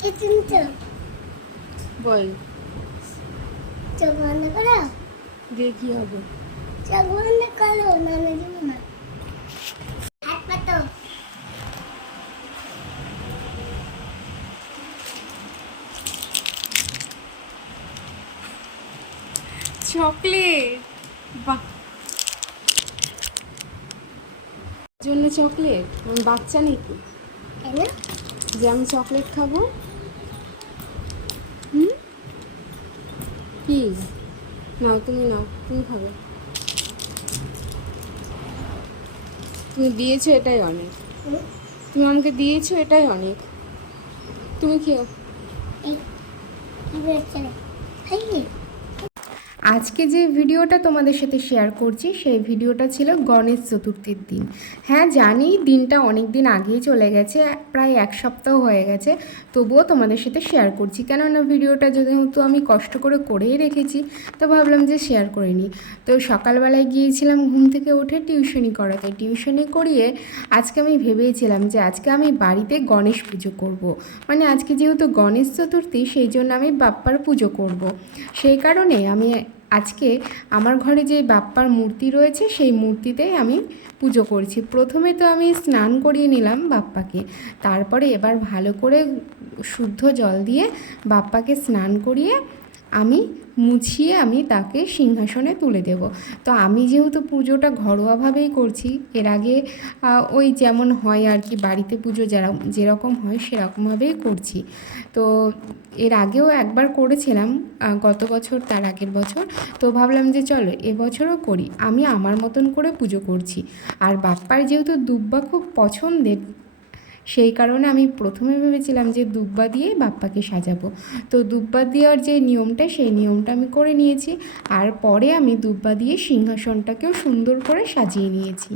কি চিনছো? বল। চোখ বন্ধ করো। দিয়ে কি হবে। চোখ বন্ধ করো নানা যাব না হাত পাতো। চকলেট। বাহ। জন্য চকলেট? বাচ্চা নাকি? কেন? যে আমি চকলেট খাব। হুম? কি নাও তুমি নাও তুমি খাবে। তুমি দিয়েছ এটাই অনেক। তুমি আমাকে দিয়েছ এটাই অনেক। তুমি খেও এই কি বলছে খাইয়ে আজকে যে ভিডিওটা তোমাদের সাথে শেয়ার করছি, সেই ভিডিওটা ছিল গণেশ চতুর্থীর দিন হ্যাঁ জানি দিনটা অনেক দিন আগেই চলে গেছে, প্রায় এক সপ্তাহ হয়ে গেছে, তবুও তোমাদের সাথে শেয়ার করছি কেননা ভিডিওটা যেহেতু আমি কষ্ট করে করেই রেখেছি, তো ভাবলাম যে শেয়ার করে নিই তো সকালবেলায় গিয়েছিলাম ঘুম থেকে উঠে টিউশনি করাতে টিউশনি করিয়ে আজকে আমি ভেবেছিলাম যে আজকে আমি বাড়িতে গণেশ পুজো করব। মানে আজকে যেহেতু গণেশ চতুর্থী, সেই জন্য আমি বাপ্পার পুজো করব। সেই কারণে আমি আজকে আমার ঘরে যে বাপ্পার মূর্তি রয়েছে, সেই মূর্তিতে আমি পুজো করছি। প্রথমে তো আমি স্নান করিয়ে নিলাম বাপ্পাকে। তারপরে এবার ভালো করে শুদ্ধ জল দিয়ে বাপ্পাকে স্নান করিয়ে আমি মুছিয়ে আমি তাকে সিংহাসনে তুলে দেব। তো আমি যেহেতু পুজোটা ঘরোয়াভাবেই করছি, এর আগে ওই যেমন হয় আর কি বাড়িতে পুজো যারা, যেরকম হয় সেরকমভাবেই করছি। তো এর আগেও একবার করেছিলাম গত বছর তার আগের বছর। তো ভাবলাম যে চলো এবছরও করি, আমি আমার মতন করে পুজো করছি। আর বাপ্পার যেহেতু দুব্বা খুব পছন্দের সেই কারণে আমি প্রথমে ভেবেছিলাম যে দুব্বা দিয়ে বাপ্পাকে সাজাবো। তো দুব্বা দেওয়ার যে নিয়মটা, সেই নিয়মটা আমি করে নিয়েছি। আর পরে আমি দুব্বা দিয়ে সিংহাসনটাকেও সুন্দর করে সাজিয়ে নিয়েছি।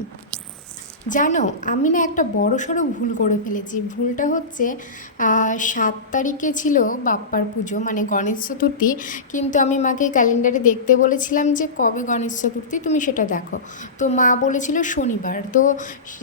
জানো, আমি না একটা বড় সড়ো ভুল করে ফেলেছি। ভুলটা হচ্ছে সাত তারিখে ছিল বাপ্পার পুজো মানে গণেশ চতুর্থী। কিন্তু আমি মাকে ক্যালেন্ডারে দেখতে বলেছিলাম যে, কবে গণেশ চতুর্থী? তুমি সেটা দেখো। তো মা বলেছিল শনিবার। তো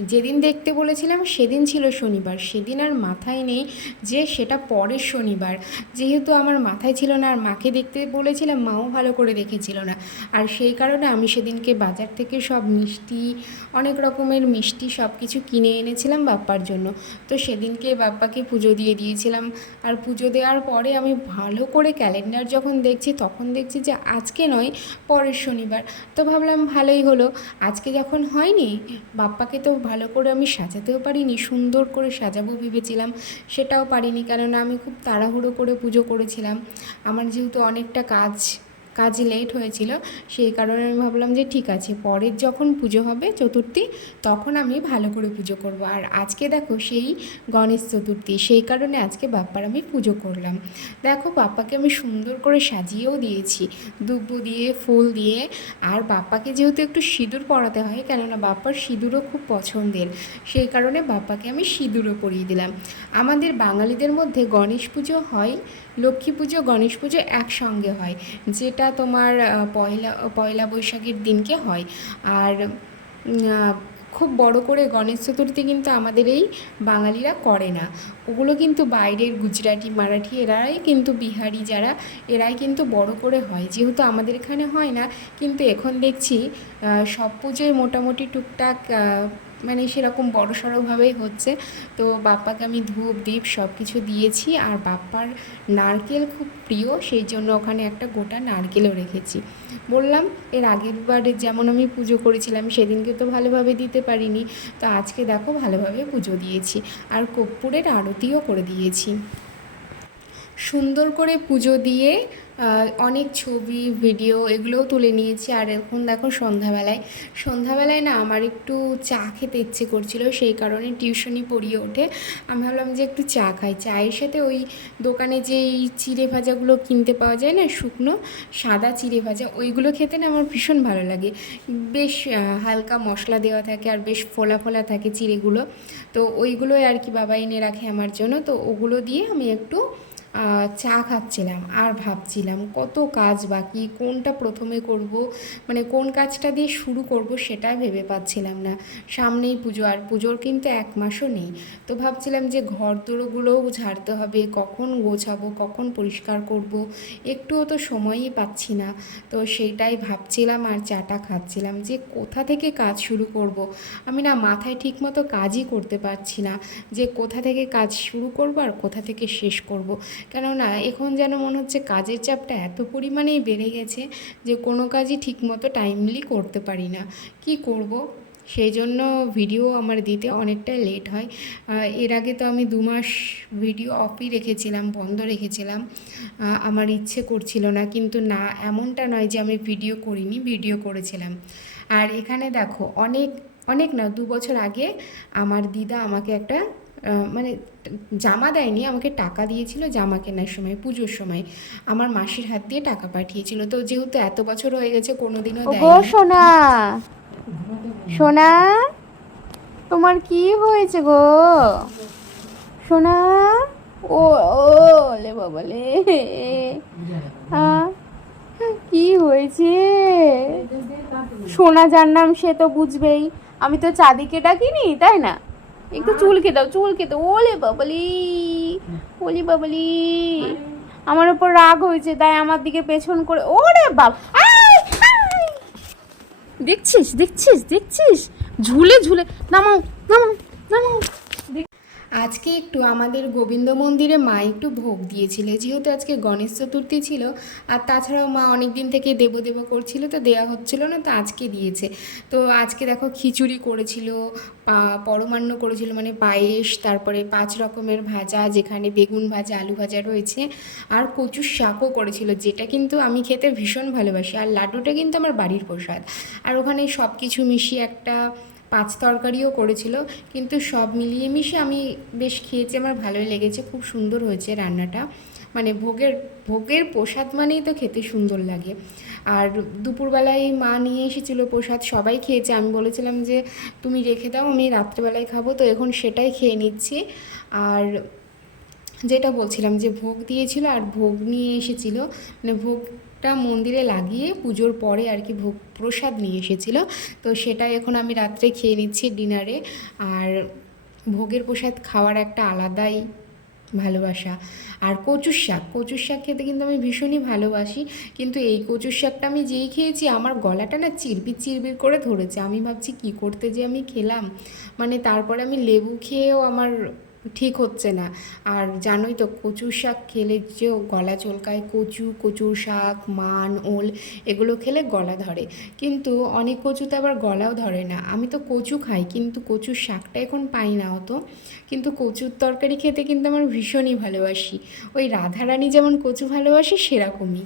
যেদিন দেখতে বলেছিলাম, সেদিন ছিল শনিবার। সেদিন আর মাথায় নেই যে, সেটা পরের শনিবার। যেহেতু আমার মাথায় ছিল না, আর মাকে দেখতে বলেছিলাম, মাও ভালো করে দেখেছিল না। আর সেই কারণে আমি সেদিনকে বাজার থেকে সব মিষ্টি, অনেক রকমের মিষ্টি সব কিছু কিনে এনেছিলাম বাপ্পার জন্য। তো সেদিনকে বাপ্পাকে পুজো দিয়ে দিয়েছিলাম। আর পুজো দেওয়ার পরে আমি ভালো করে ক্যালেন্ডার যখন দেখছি, তখন দেখছি যে আজকে নয়, পরের শনিবার। তো ভাবলাম ভালোই হলো। আজকে যখন হয়নি, বাপ্পাকে তো ভালো করে আমি সাজাতেও পারিনি, সুন্দর করে সাজাবো ভেবেছিলাম। সেটাও পারিনি, কেননা আমি খুব তাড়াহুড়ো করে পুজো করেছিলাম। আমার যেহেতু অনেকটা কাজ কাজ লেট হয়েছিল, সেই কারণে আমি ভাবলাম যে ঠিক আছে, পরের যখন পুজো হবে চতুর্থী, তখন আমি ভালো করে পুজো করব। আর আজকে দেখো সেই গণেশ চতুর্থী, সেই কারণে আজকে বাপ্পার আমি পুজো করলাম। দেখো বাপ্পাকে আমি সুন্দর করে সাজিয়েও দিয়েছি, দুব্বু দিয়ে, ফুল দিয়ে। আর বাপ্পাকে যেহেতু একটু সিঁদুর পরাতে হয়, কেননা বাপ্পার সিঁদুরও খুব পছন্দের, সেই কারণে বাপ্পাকে আমি সিঁদুরও পরিয়ে দিলাম। আমাদের বাঙালিদের মধ্যে গণেশ পুজো হয়, লক্ষ্মী পুজো, গণেশ পুজো একসঙ্গে হয়, যেটা তোমার পয়লা পয়লা বৈশাখের দিনকে হয়। আর খুব বড় করে গণেশ চতুর্থী কিন্তু আমাদের এই বাঙালিরা করে না। ওগুলো কিন্তু বাইরের গুজরাটি, মারাঠি, এরাই কিন্তু বিহারি যারা, এরাই কিন্তু বড় করে হয়। যেহেতু আমাদের এখানে হয় না, কিন্তু এখন দেখছি সব পুজোয় মোটামুটি টুকটাক মানে সেরকম বড় সড়োভাবেই হচ্ছে। তো বাপ্পাকে আমি ধূপ দ্বীপ সব কিছু দিয়েছি আর বাপ্পার নারকেল খুব প্রিয়, সেই জন্য ওখানে একটা গোটা নারকেলও রেখেছি। বললাম, এর আগের বারে যেমন আমি পুজো করেছিলাম, সেদিনকে তো ভালোভাবে দিতে পারিনি। তো আজকে দেখো ভালোভাবে পুজো দিয়েছি। আর কর্পূরের আরতিও করে দিয়েছি। সুন্দর করে পুজো দিয়ে অনেক ছবি, ভিডিও এগুলোও তুলে নিয়েছি। আর এখন দেখো সন্ধ্যাবেলায়। সন্ধ্যাবেলায় না আমার একটু চা খেতে ইচ্ছে করছিল, সেই কারণে টিউশনি পড়িয়ে ওঠে। আমি ভাবলাম যে একটু চা খাই। চায়ের সাথে ওই দোকানে যে এই চিড়ে ভাজাগুলো কিনতে পাওয়া যায় না, শুকনো সাদা চিড়ে ভাজা, ওইগুলো খেতে না আমার ভীষণ ভালো লাগে। বেশ হালকা মশলা দেওয়া থাকে আর বেশ ফোলা ফোলা থাকে চিড়েগুলো। তো ওইগুলোই আর কি বাবা এনে রাখে আমার জন্য। তো ওগুলো দিয়ে আমি একটু চা খাচ্ছিলাম আর ভাবছিলাম কত কাজ বাকি, কোনটা প্রথমে করব মানে কোন কাজটা দিয়ে শুরু করব সেটা ভেবে পাচ্ছিলাম না। সামনেই পুজো, আর পুজোর কিন্তু এক মাসও নেই। তো ভাবছিলাম যে ঘর দোরগুলোও ঝাড়তে হবে, কখন গোছাবো, কখন পরিষ্কার করব, একটুও তো সময়ই পাচ্ছি না। তো সেটাই ভাবছিলাম আর চাটা খাচ্ছিলাম যে কোথা থেকে কাজ শুরু করব। আমি না মাথায় ঠিকমতো কাজই করতে পারছি না যে কোথা থেকে কাজ শুরু করব আর কোথা থেকে শেষ করব। কেননা এখন যেন মনে হচ্ছে কাজের চাপটা এত পরিমাণেই বেড়ে গেছে যে কোনো কাজই ঠিকমতো টাইমলি করতে পারি না। কি করব? সেই জন্য ভিডিও আমার দিতে অনেকটাই লেট হয়। এর আগে তো আমি দু মাস ভিডিও অফই রেখেছিলাম, বন্ধ রেখেছিলাম। আমার ইচ্ছে করছিল না, কিন্তু না, এমনটা নয় যে আমি ভিডিও করিনি, ভিডিও করেছিলাম। আর এখানে দেখো, অনেক অনেক না, দু বছর আগে আমার দিদা আমাকে একটা মানে জামা দেয়নি আমাকে টাকা দিয়েছিল জামা কেনার সময় পুজোর সময়। আমার মাসির হাত দিয়ে টাকা পাঠিয়েছিল। তো যেহেতু এত বছর হয়ে গেছে কোনোদিনও গো দেয়নি। সোনা। সোনা তোমার কি হয়েছে গো? সোনা ও ও লে বাবা লে। কি হয়েছে? সোনা যার নাম সে তো বুঝবেই। আমি তো চাঁদিকে ডাকিনি তাই না? একটু চুলকে দাও চুলকে দাও ওলে বাবলি ওলি বাবলি। আমার উপর রাগ হয়েছে তাই আমার দিকে পেছন করে ওরে বাপ। দেখছিস দেখছিস দেখছিস? ঝুলে ঝুলে নামাও নামাও নামাও। আজকে একটু আমাদের গোবিন্দ মন্দিরে মা একটু ভোগ দিয়েছিল, যেহেতু আজকে গণেশ চতুর্থী ছিল, আর তাছাড়াও মা অনেক দিন থেকে দেবো দেবো করছিল, তো দেওয়া হচ্ছিল না, তো আজকে দিয়েছে। তো আজকে দেখো খিচুড়ি করেছিল পরমান্ন করেছিল মানে পায়েস, তারপরে পাঁচ রকমের ভাজা, যেখানে বেগুন ভাজা, আলু ভাজা রয়েছে, আর কচু শাকও করেছিল, যেটা কিন্তু আমি খেতে ভীষণ ভালোবাসি, আর লাড্ডুটা কিন্তু আমার বাড়ির প্রসাদ। আর ওখানে সব কিছু মিশিয়ে একটা পাঁচ তরকারিও করেছিল, কিন্তু সব মিলিয়ে মিশে আমি বেশ খেয়েছি, আমার ভালোই লেগেছে, খুব সুন্দর হয়েছে রান্নাটা। মানে ভোগের ভোগের প্রসাদ মানেই তো খেতে সুন্দর লাগে। আর দুপুরবেলায় মা নিয়ে এসেছিল প্রসাদ, সবাই খেয়েছে, আমি বলেছিলাম যে, তুমি রেখে দাও, আমি রাত্রেবেলায় খাব। তো এখন সেটাই খেয়ে নিচ্ছি। আর যেটা বলছিলাম যে, ভোগ দিয়েছিল আর ভোগ নিয়ে এসেছিল মানে ভোগটা মন্দিরে লাগিয়ে পুজোর পরে আর কি ভোগ প্রসাদ নিয়ে এসেছিল। তো সেটা এখন আমি রাত্রে খেয়ে নিচ্ছি ডিনারে। আর ভোগের প্রসাদ খাওয়ার একটা আলাদাই ভালোবাসা। আর কচুর শাক কচুর শাক খেতে কিন্তু আমি ভীষণই ভালোবাসি। কিন্তু এই কচুর শাকটা আমি যেই খেয়েছি, আমার গলাটা না চিরবির চিরবির করে ধরেছে। আমি ভাবছি কি করতে যে আমি খেলাম? মানে তারপরে আমি লেবু খেয়েও আমার ঠিক হচ্ছে না। আর জানোই তো কচুর শাক খেলে যে গলা চলকায়, কচু, কচুর শাক, মান, ওল এগুলো খেলে গলা ধরে। কিন্তু অনেক কচুতে আবার গলাও ধরে না। আমি তো কচু খাই, কিন্তু কচুর শাকটা এখন পাই না অত। কিন্তু কচুর তরকারি খেতে কিন্তু আমার ভীষণই ভালোবাসি। ওই রাধারানী যেমন কচু ভালোবাসে, সেরকমই।